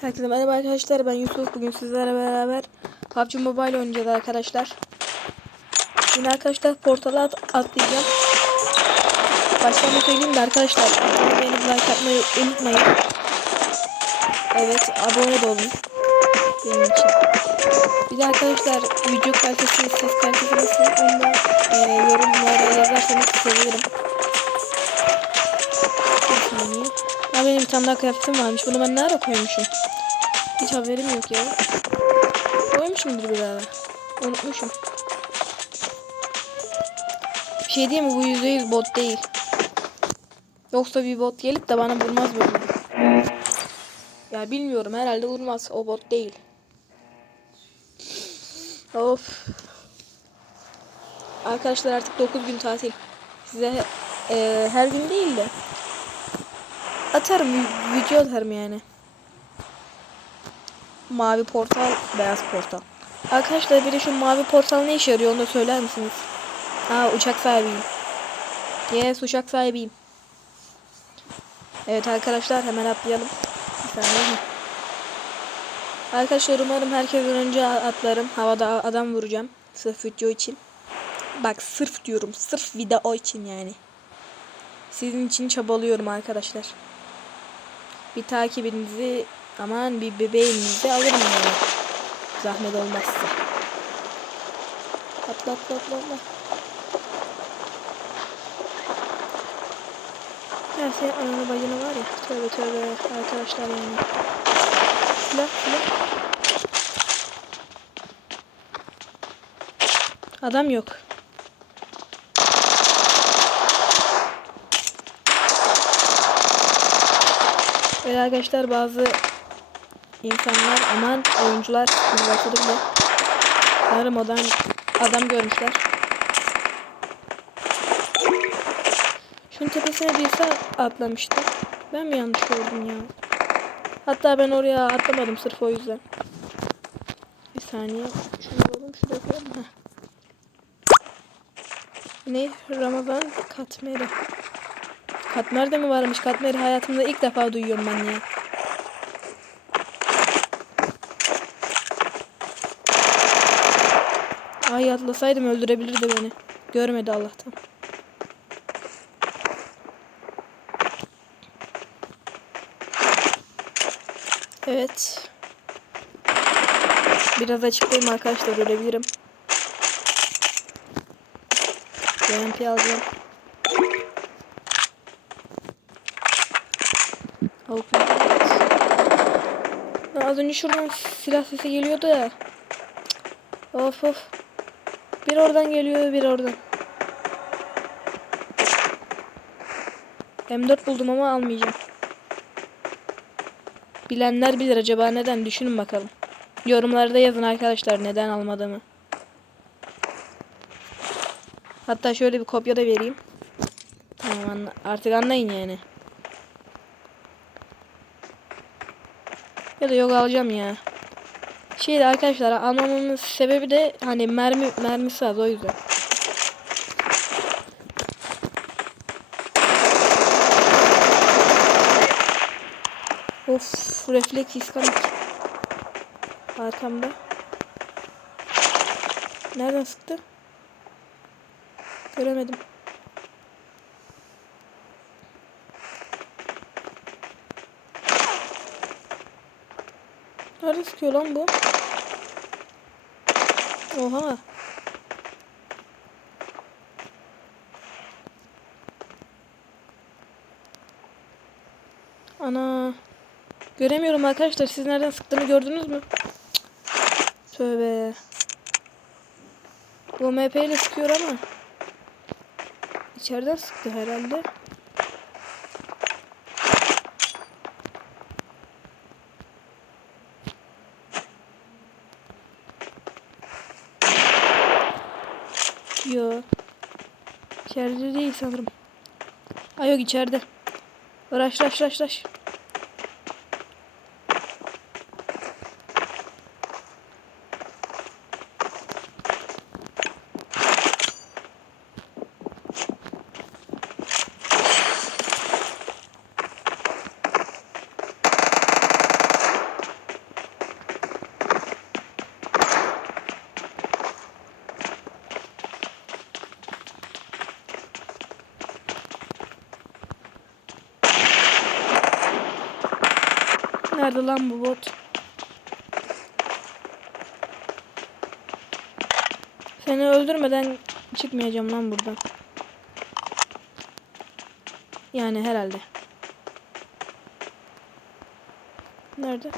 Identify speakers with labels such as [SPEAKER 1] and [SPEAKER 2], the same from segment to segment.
[SPEAKER 1] Herkese merhaba arkadaşlar ben Yusuf bugün sizlerle beraber PUBG Mobile oynayacağız arkadaşlar. Şimdi arkadaşlar portala at atlayacağım. Baştan söyleyeyim de arkadaşlar beğenip like atmayı unutmayın. Evet abone de olun. Benim için. Bir de arkadaşlar video kalitesi, ses kalitesi nasıl onu e, yorumlara yazarsanız sevinirim. Bir saniye. Ya benim bir tane daha kıyafetim varmış. Bunu ben nereye koymuşum? Hiç haberim yok ya. Koymuşumdur bir ara. Unutmuşum. Bir şey diyeyim mi? Bu yüzde yüz bot değil. Yoksa bir bot gelip de bana vurmaz böyle. Ya bilmiyorum herhalde vurmaz. O bot değil. Of. Arkadaşlar artık 9 gün tatil. Size e, her gün değil de atarım vi- video atarım yani. Mavi portal, beyaz portal. Arkadaşlar bir de şu mavi portal ne işe yarıyor onu da söyler misiniz? Aa uçak sahibiyim. Yes uçak sahibiyim. Evet arkadaşlar hemen atlayalım. Arkadaşlar umarım herkesten önce atlarım. Havada adam vuracağım. Sırf video için. Bak sırf diyorum. Sırf video için yani. Sizin için çabalıyorum arkadaşlar. Bir takibinizi aman bir bebeğinizi alırım yani. Zahmet olmazsa. Atla atla atla atla. Ya senin ananı bacını var ya. Tövbe tövbe arkadaşlar yani. Silah silah. Adam yok. Ve arkadaşlar bazı insanlar aman oyuncular başladık da sanırım adam adam görmüşler. Şunun tepesine birisi atlamıştı. Ben mi yanlış gördüm ya? Hatta ben oraya atlamadım sırf o yüzden. Bir saniye. Şunu alalım şuraya koyalım. Heh. Ne? Ramazan Katmeri. Katmer de mi varmış? Katmer'i hayatımda ilk defa duyuyorum ben ya. Ay atlasaydım öldürebilirdi beni. Görmedi Allah'tan. Evet. Biraz açıklayayım arkadaşlar ölebilirim. BMP alacağım. Open. Ya Az önce şuradan silah sesi geliyordu ya. Of of. Bir oradan geliyor bir oradan. M4 buldum ama almayacağım. Bilenler bilir acaba neden düşünün bakalım. Yorumlarda yazın arkadaşlar neden almadığımı. Hatta şöyle bir kopya da vereyim. Tamam anla artık anlayın yani. Ya da yok alacağım ya. Şey de arkadaşlar almamamın sebebi de hani mermi mermisi az o yüzden. Of refleks iskanik. Arkamda. Nereden sıktı? Göremedim. Nerede sıkıyor lan bu? Oha. Ana. Göremiyorum arkadaşlar. Siz nereden sıktığını gördünüz mü? Tövbe. Bu MP ile sıkıyor ama. İçeriden sıktı herhalde. Yo. İçeride değil sanırım. Ay yok içeride. Raş raş raş raş. Nerede lan bu? Seni öldürmeden çıkmayacağım lan buradan. Yani herhalde. Nerede?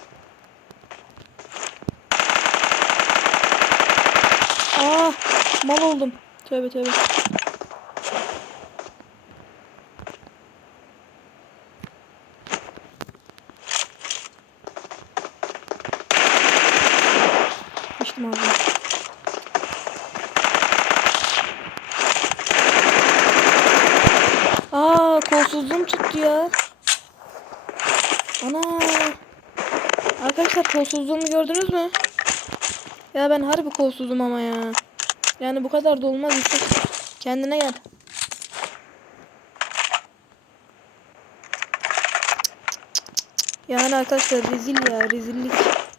[SPEAKER 1] Aa, mal oldum. Tövbe tövbe. Düştüm ağzına. Aa kolsuzluğum tuttu ya. Ana. Arkadaşlar kolsuzluğumu gördünüz mü? Ya ben harbi kolsuzum ama ya. Yani bu kadar da olmaz Yusuf. Kendine gel. Yani arkadaşlar rezil ya rezillik.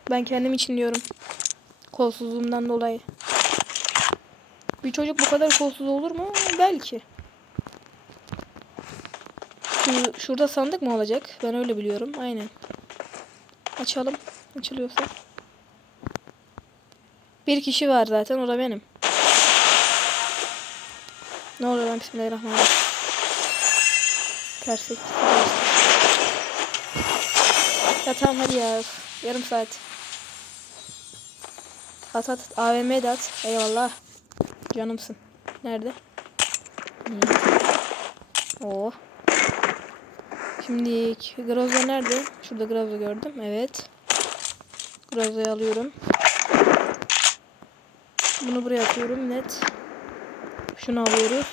[SPEAKER 1] Ben kendim için diyorum. Kolsuzluğumdan dolayı. Bir çocuk bu kadar kolsuz olur mu? Belki. Şu, şurada sandık mı olacak? Ben öyle biliyorum. Aynen. Açalım. Açılıyorsa. Bir kişi var zaten. O da benim. Ne oluyor lan? Bismillahirrahmanirrahim. Perspektif. Ya tamam hadi ya. Yarım saat. At at. AVM'ye de at. Eyvallah. Canımsın. Nerede? İyi. Oh. Şimdi Groza nerede? Şurada Groza gördüm. Evet. Groza'yı alıyorum. Bunu buraya atıyorum net. Şunu alıyoruz.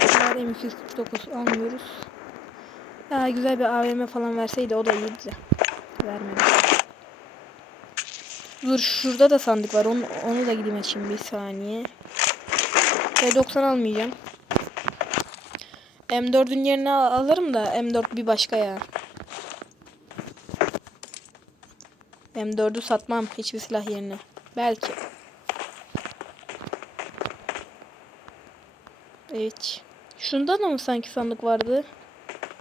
[SPEAKER 1] Bunlar M249 almıyoruz. Daha güzel bir AVM falan verseydi o da iyiydi. Vermedi. Dur şurada da sandık var. Onu, onu da gideyim açayım bir saniye. T90 almayacağım. M4'ün yerine al- alırım da M4 bir başka ya. M4'ü satmam hiçbir silah yerine. Belki. Evet. Şunda da mı sanki sandık vardı?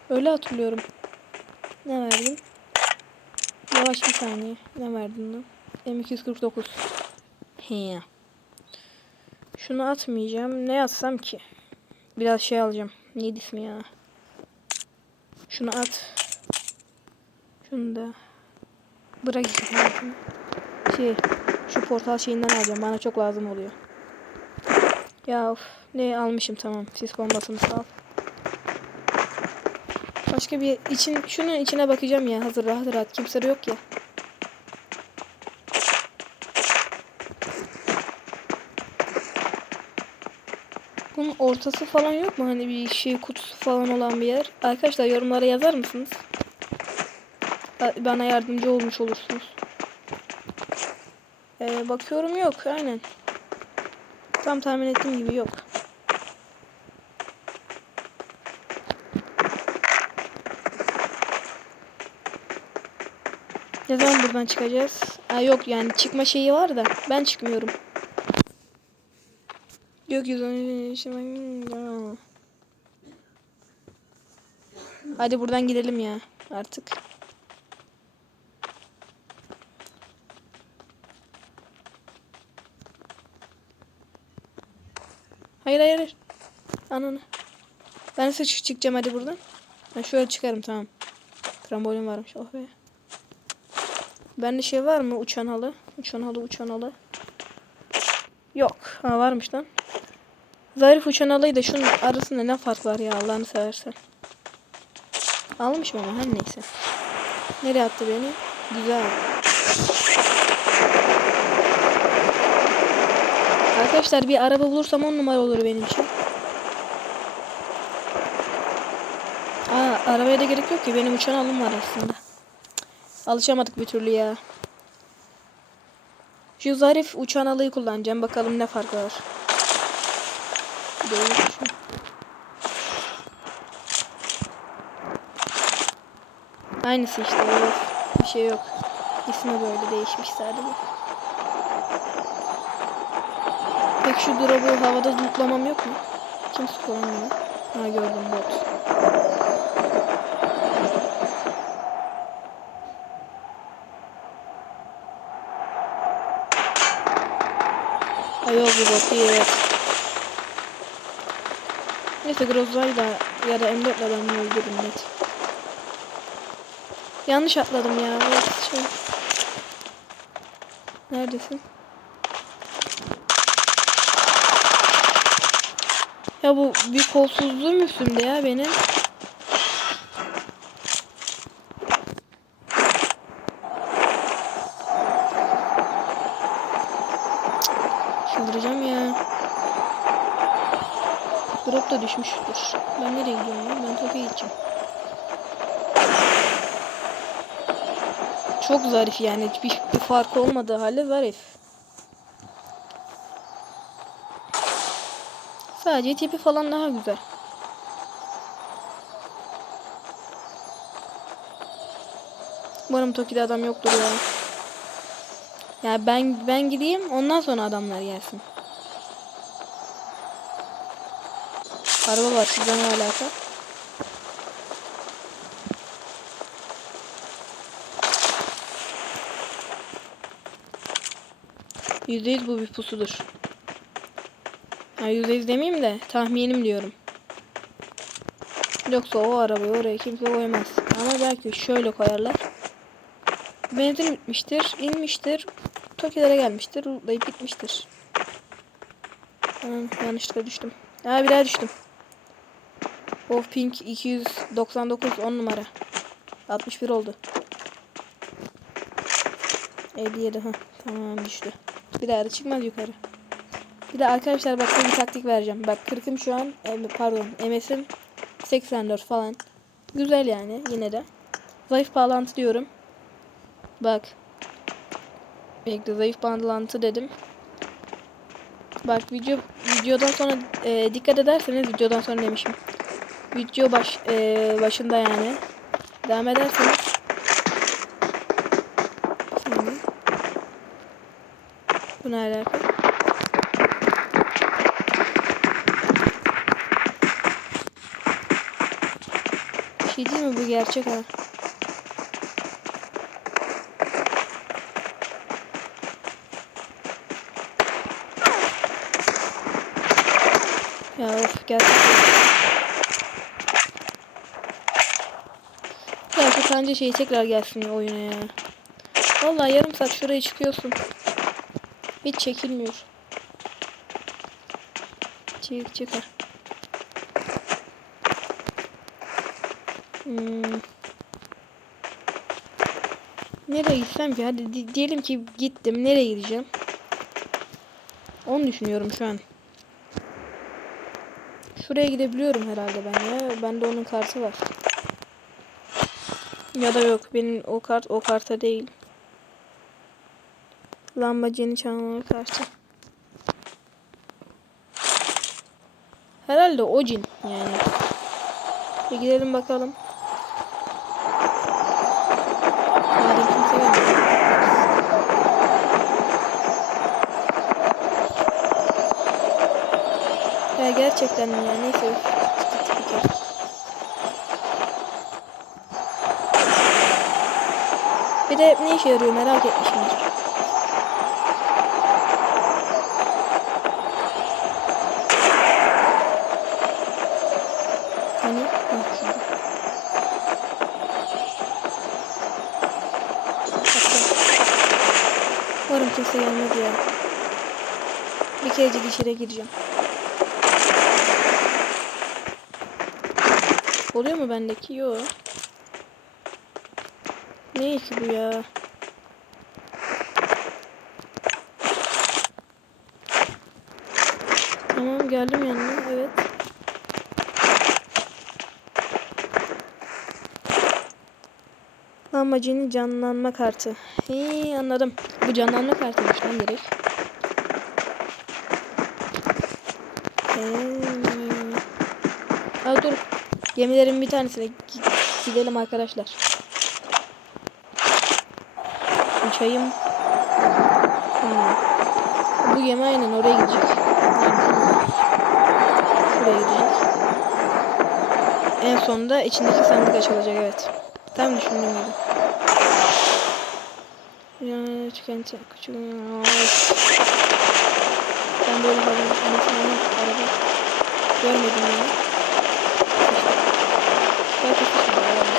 [SPEAKER 1] Öyle hatırlıyorum. Ne verdin? Yavaş bir saniye. Ne verdin lan? M249. He. Şunu atmayacağım. Ne atsam ki? Biraz şey alacağım. Neydi ismi ya? Şunu at. Şunu da. Bırak. Şey. Şu portal şeyinden alacağım. Bana çok lazım oluyor. Ya of. Ne almışım tamam. Sis bombasını sağ ol. Başka bir için şunun içine bakacağım ya. Hazır rahat rahat. Kimse yok ya. Bunun ortası falan yok mu? Hani bir şey kutusu falan olan bir yer. Arkadaşlar yorumlara yazar mısınız? Ba- Bana yardımcı olmuş olursunuz. Ee, bakıyorum yok. Aynen. Tam tahmin ettiğim gibi yok. Ne zaman buradan çıkacağız? Aa, yok yani çıkma şeyi var da ben çıkmıyorum. Gökyüzü Hadi buradan gidelim ya artık. Hayır hayır. Ananı. Ben nasıl çık- çıkacağım hadi buradan. Ben şöyle çıkarım tamam. Trambolin varmış oh be. Bende şey var mı uçan halı? Uçan halı uçan halı. Yok. Ha varmış lan. Zarif uçan halıyla şunun arasında ne fark var ya Allah'ını seversen. Almışım ama her neyse. Nereye attı beni? Güzel. Arkadaşlar bir araba bulursam on numara olur benim için. Aa, arabaya da gerek yok ki. Benim uçan alım var aslında. Alışamadık bir türlü ya. Şu zarif uçan alıyı kullanacağım. Bakalım ne fark var. Şu. Aynısı işte. Bir şey yok. İsmi böyle değişmiş sadece. Peki şu drop'u havada tutlamam yok mu? Kimse kullanmıyor. Ha gördüm bot. Ayo bu bot değil. Neyse Groza'yla ya da M4'le ben öldürürüm net. Yanlış atladım ya. Evet, şey. Neredesin? Ya bu bir kolsuzluğum üstümde ya benim. Çıldıracağım ya. Drop da düşmüştür. Ben nereye gidiyorum ya? Ben Tokyo'ya gideceğim. Çok zarif yani. Hiçbir bir farkı olmadığı halde zarif. Sadece tipi falan daha güzel. Umarım Toki'de adam yoktur ya. Ya ben ben gideyim ondan sonra adamlar gelsin. Araba var sizden ne alaka? Yüzde yüz bu bir pusudur. Ha yüzde yüz demeyeyim de tahminim diyorum. Yoksa o arabayı oraya kimse koymaz. Ama belki şöyle koyarlar. Benzin bitmiştir, inmiştir, Tokilere gelmiştir, lootlayıp gitmiştir. Tamam, yanlışlıkla düştüm. Aa bir daha düştüm. Of Pink 299 10 numara. 61 oldu. 57 ha. Tamam düştü. Bir daha da çıkmaz yukarı. Bir de arkadaşlar bak bir taktik vereceğim. Bak 40'ım şu an em, pardon MS'im 84 falan. Güzel yani yine de. Zayıf bağlantı diyorum. Bak. Bekle zayıf bağlantı dedim. Bak video videodan sonra e, dikkat ederseniz videodan sonra demişim. Video baş e, başında yani. Devam ederseniz. Bu ne alaka? Bir şey değil mi bu gerçek ha? Ya of gerçekten. Ya şu kanca şey tekrar gelsin oyuna ya. Vallahi yarım saat şuraya çıkıyorsun. Hiç çekilmiyor. Çık çıkar. Hmm. Nereye gitsem ki? Hadi di- diyelim ki gittim. Nereye gideceğim? Onu düşünüyorum şu an. Şuraya gidebiliyorum herhalde ben ya. Bende onun kartı var. Ya da yok. Benim o kart o karta değil. Lambacini çalma kartı. Herhalde o cin yani. Bir gidelim bakalım. Madem kimse gelmiyor. Ya gerçekten mi ya? Neyse. git bir kere. Bir de ne işe yarıyor merak etmişimdir. Hani? Ha, şurada. Umarım kimse gelmez ya. Bir kerecik içeri gireceğim. Oluyor mu bendeki? Yok. Ne ki bu ya? Tamam geldim yanına. Evet. Amacının canlanma kartı. Hii, anladım. Bu canlanma kartıymış lan direkt. Hmm. Gemilerin bir tanesine gi- gidelim arkadaşlar. Uçayım. Hmm. Bu gemi aynen oraya gidecek. Şuraya gidecek. En sonunda içindeki sandık açılacak evet. Tam düşündüğüm gibi. Yani tükenti küçük. Ben böyle havada anasını araba görmedim yani. Belki sıçradı araba.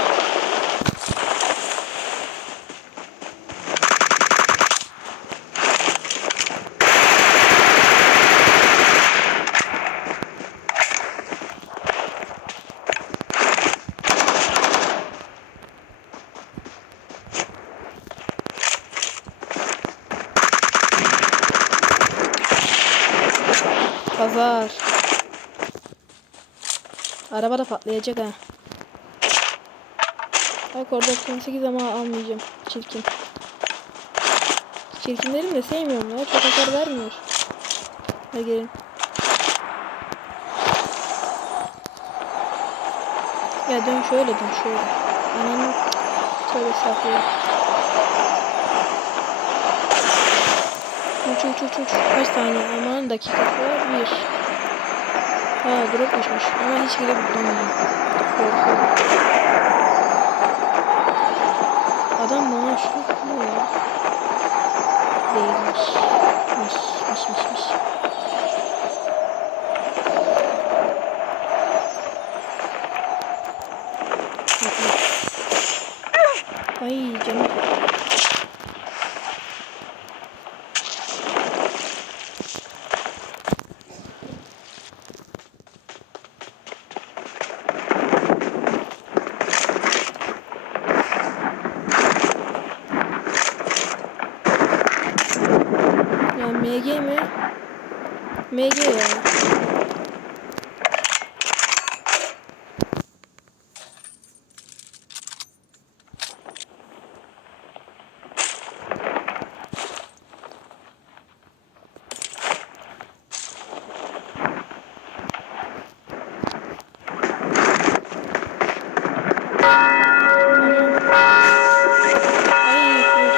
[SPEAKER 1] Pazar. Araba da patlayacak ha. Bak orada 98 ama almayacağım. Çirkin. Çirkinlerim de sevmiyorum ya. Çok hasar vermiyor. Hadi gelin. Ya dön şöyle dön şöyle. Ananın tövbe estağfurullah. Uç uç uç uç. Kaç saniye? Aman dakikası. Bir. Ha drop düşmüş. Ama hiç gidip tutamadım. Korkuyorum. Adam bana şu ne oluyor? Değilmiş. Miş miş miş miş. Ay canım. Ya MG mi? MG ya. Ay, dur.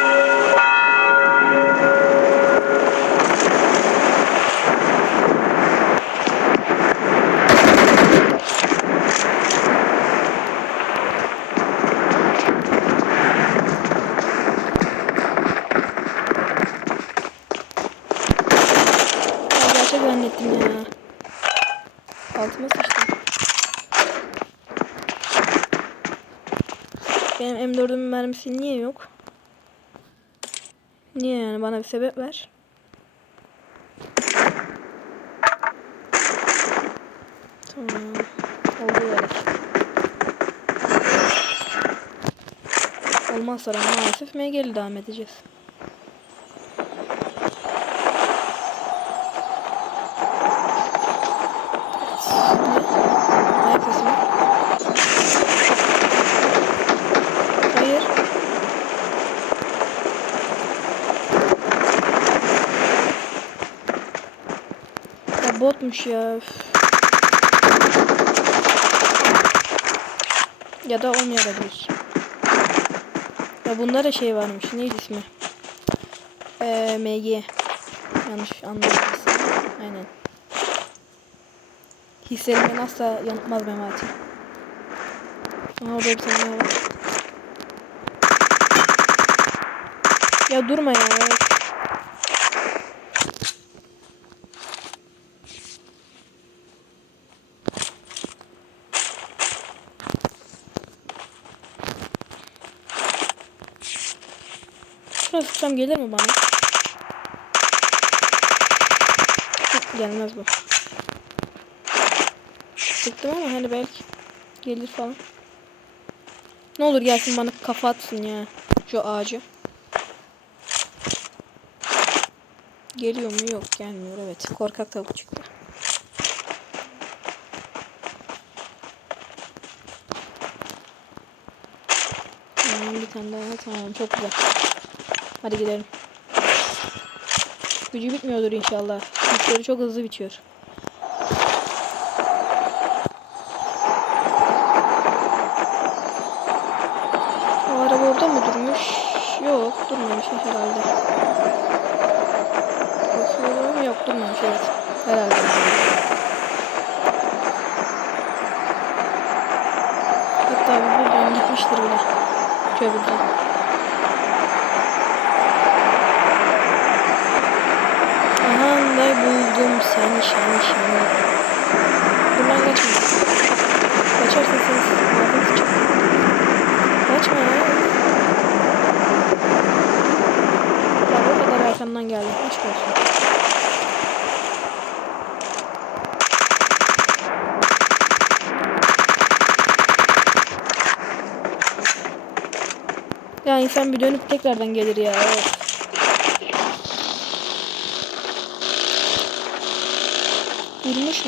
[SPEAKER 1] Ya gerçek zannettim ya. Altıma sıçtım. Benim M4'ümün mermisi niye yok? Niye yani bana bir sebep ver. Tamam. Oldu böyle. Olmazsa maalesef MG'li devam edeceğiz. Ne? Ayak sesi mi? Hayır. Ya botmuş ya. Ya da olmayabilir. Ya bunda da şey varmış. Neydi ismi? Ee, MG. Yanlış anlamışsın. Aynen. Hislerim beni asla yanıltmaz Memati. Aha orada bir tane var. Ya durma ya. Şuna sıksam gelir mi bana? Gelmez bu. Sıktım ama hani belki gelir falan. Ne olur gelsin bana kafa atsın ya. Şu ağacı. Geliyor mu? Yok gelmiyor. Evet. Korkak tavuk çıktı. Tamam bir tane daha. Tamam çok güzel. Hadi gidelim. Gücü bitmiyordur inşallah. Güçleri çok hızlı bitiyor. O araba orada mı durmuş? Yok durmamış herhalde. Bakıyorum yok durmamış evet. Herhalde. Hatta bu buradan gitmiştir bile. Köprüden. Aha da buldum yanlış yanlış. Buradan kaçma. Kaçarsan seni ağzını sıçar. Kaçma ya. Ya o kadar arkamdan geldi. Aşk olsun. Ya insan bir dönüp tekrardan gelir ya. Of.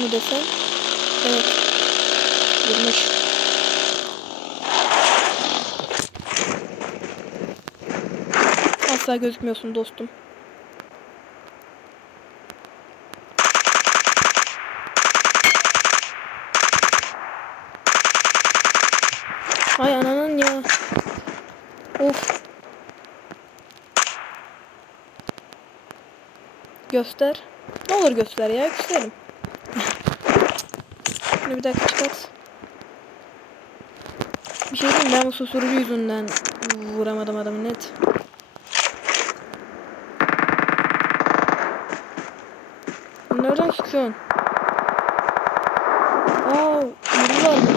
[SPEAKER 1] Mu desem? Evet. Vurmuş. Asla gözükmüyorsun dostum. Ay ananın ya. Of. Göster. Ne olur göster ya gösterim. Şunu bir dakika çıkart. Bir şey diyeyim ben bu susturucu yüzünden vuramadım adamı net. Nereden sıkıyorsun? Aa, vurdular mı?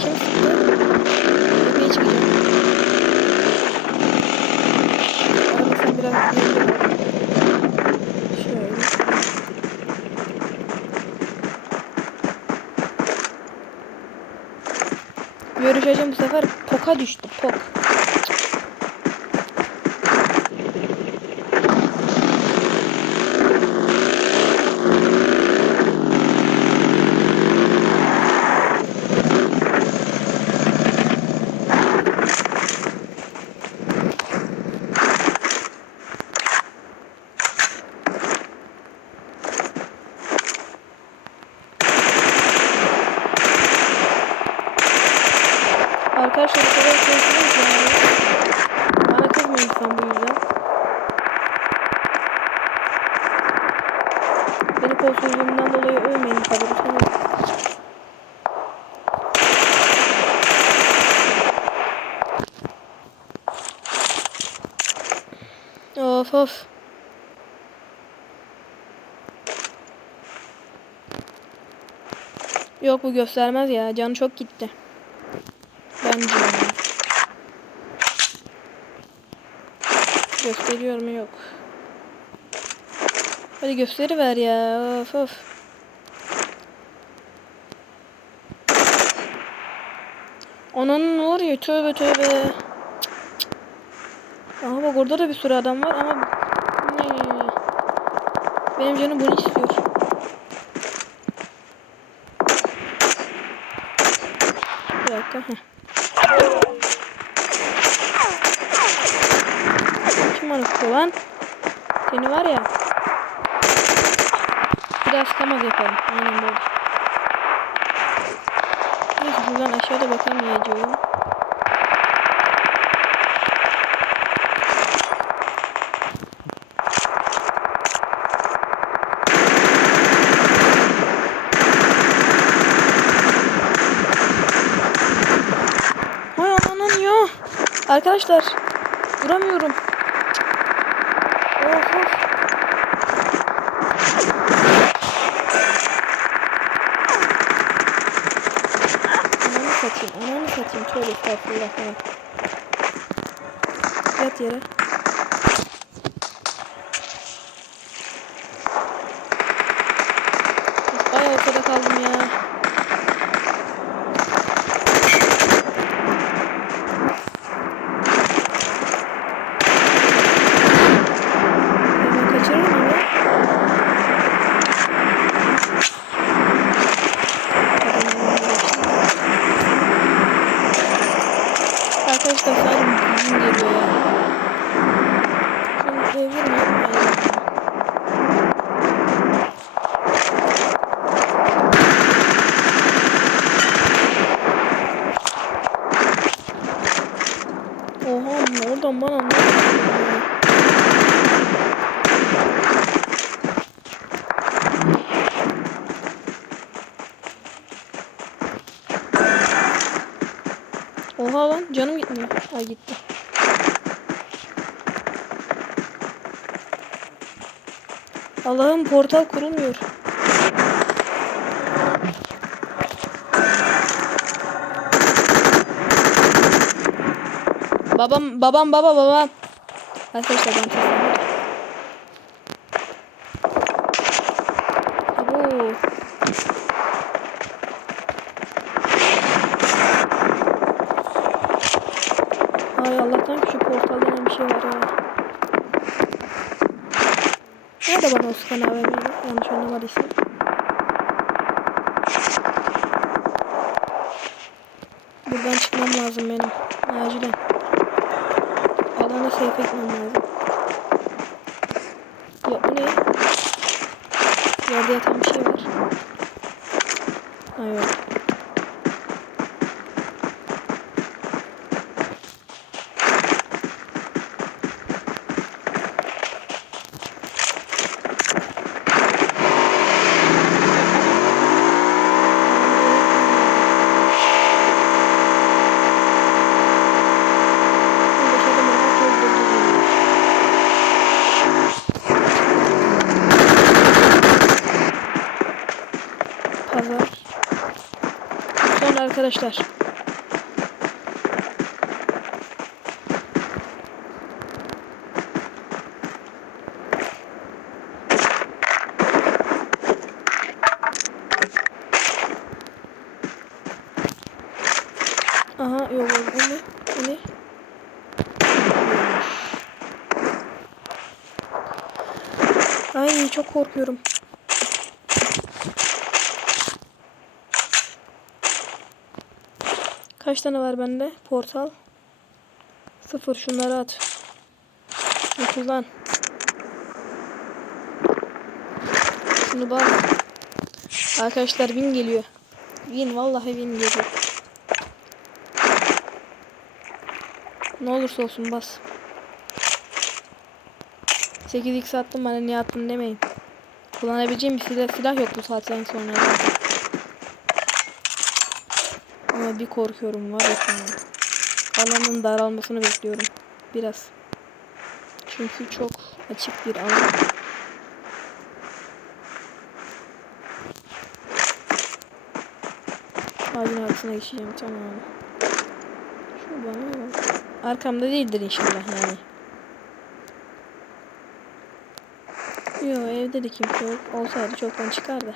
[SPEAKER 1] Kim sıktı? Tepeye çıkacağım. Arada sen biraz ileri gel. Şöyle. Görüşeceğim bu poka düştü pok. Arkadaşlar bu kadar konuşuyoruz yani. Bana kızmayın lütfen bu yüzden. Beni kolsuzluğumdan dolayı övmeyin tabii lütfen. Of of. Yok bu göstermez ya. Canı çok gitti. Bence. Gösteriyor mu yok. Hadi gösteri ver ya. Of of. Onun ne oluyor? Tövbe tövbe. Aha bak orada da bir sürü adam var ama? Benim canım bunu istiyor. Bir dakika. Heh. Kim sıkıyor lan? Seni var ya. Biraz kamaz yaparım. Aynen böyle. Neyse buradan aşağıda bakamayacağım. Hay ananın ya. Arkadaşlar vuramıyorum. Of of. Ananı satayım, ananı satayım. Tövbe estağfurullah. Yat yere. Of, Bayağı ortada kaldım ya. Ben kaçırırım ama. Arkadaşlar sadece bizim geliyor ya. Şunu devir mi? Hayır. Oha oradan bana ne? Oha lan canım Ha gitti. Allah'ım portal kurulmuyor. Babam babam baba babam. Arkadaşlar ben Ay Allah'tan şu portal bir şey var ya. Nerede bana scan AVM'yi? Yanlış anlamadıysam. Buradan çıkmam lazım benim. Acilen. Alanı safe etmem lazım. Ya bu ne? Yerde yatan bir şey var. Ha yok. Buradaki adamı rahat öldürdüm. Pazar. Sonra arkadaşlar. Aha yok yok o ne? O ne? Ay çok korkuyorum. Kaç tane var bende? Portal. Sıfır şunları at. Kullan. Şunu bas. Arkadaşlar win geliyor. Win vallahi win geliyor. Ne olursa olsun bas. 8x attım bana niye attın demeyin. Kullanabileceğim bir silah, silah yok bu saatten sonra. zaten. Bir korkuyorum var ya. Alanın daralmasını bekliyorum. Biraz. Çünkü çok açık bir alan. Ağacın altına geçeceğim tamam. Şu bana bak. Arkamda değildir inşallah yani. Yo evde de kimse yok. Olsaydı çoktan çıkardı.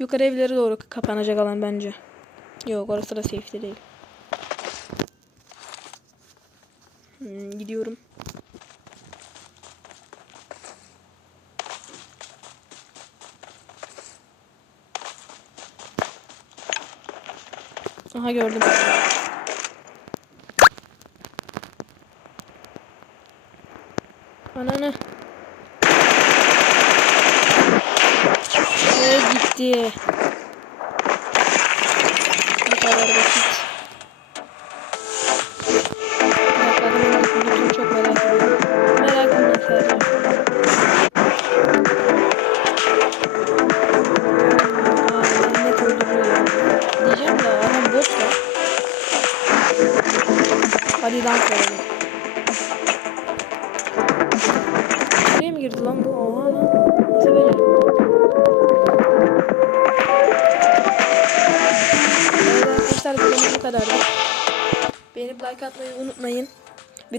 [SPEAKER 1] Yukarı evlere doğru kapanacak alan bence. Yok orası da safety değil. Hmm, gidiyorum. Aha gördüm.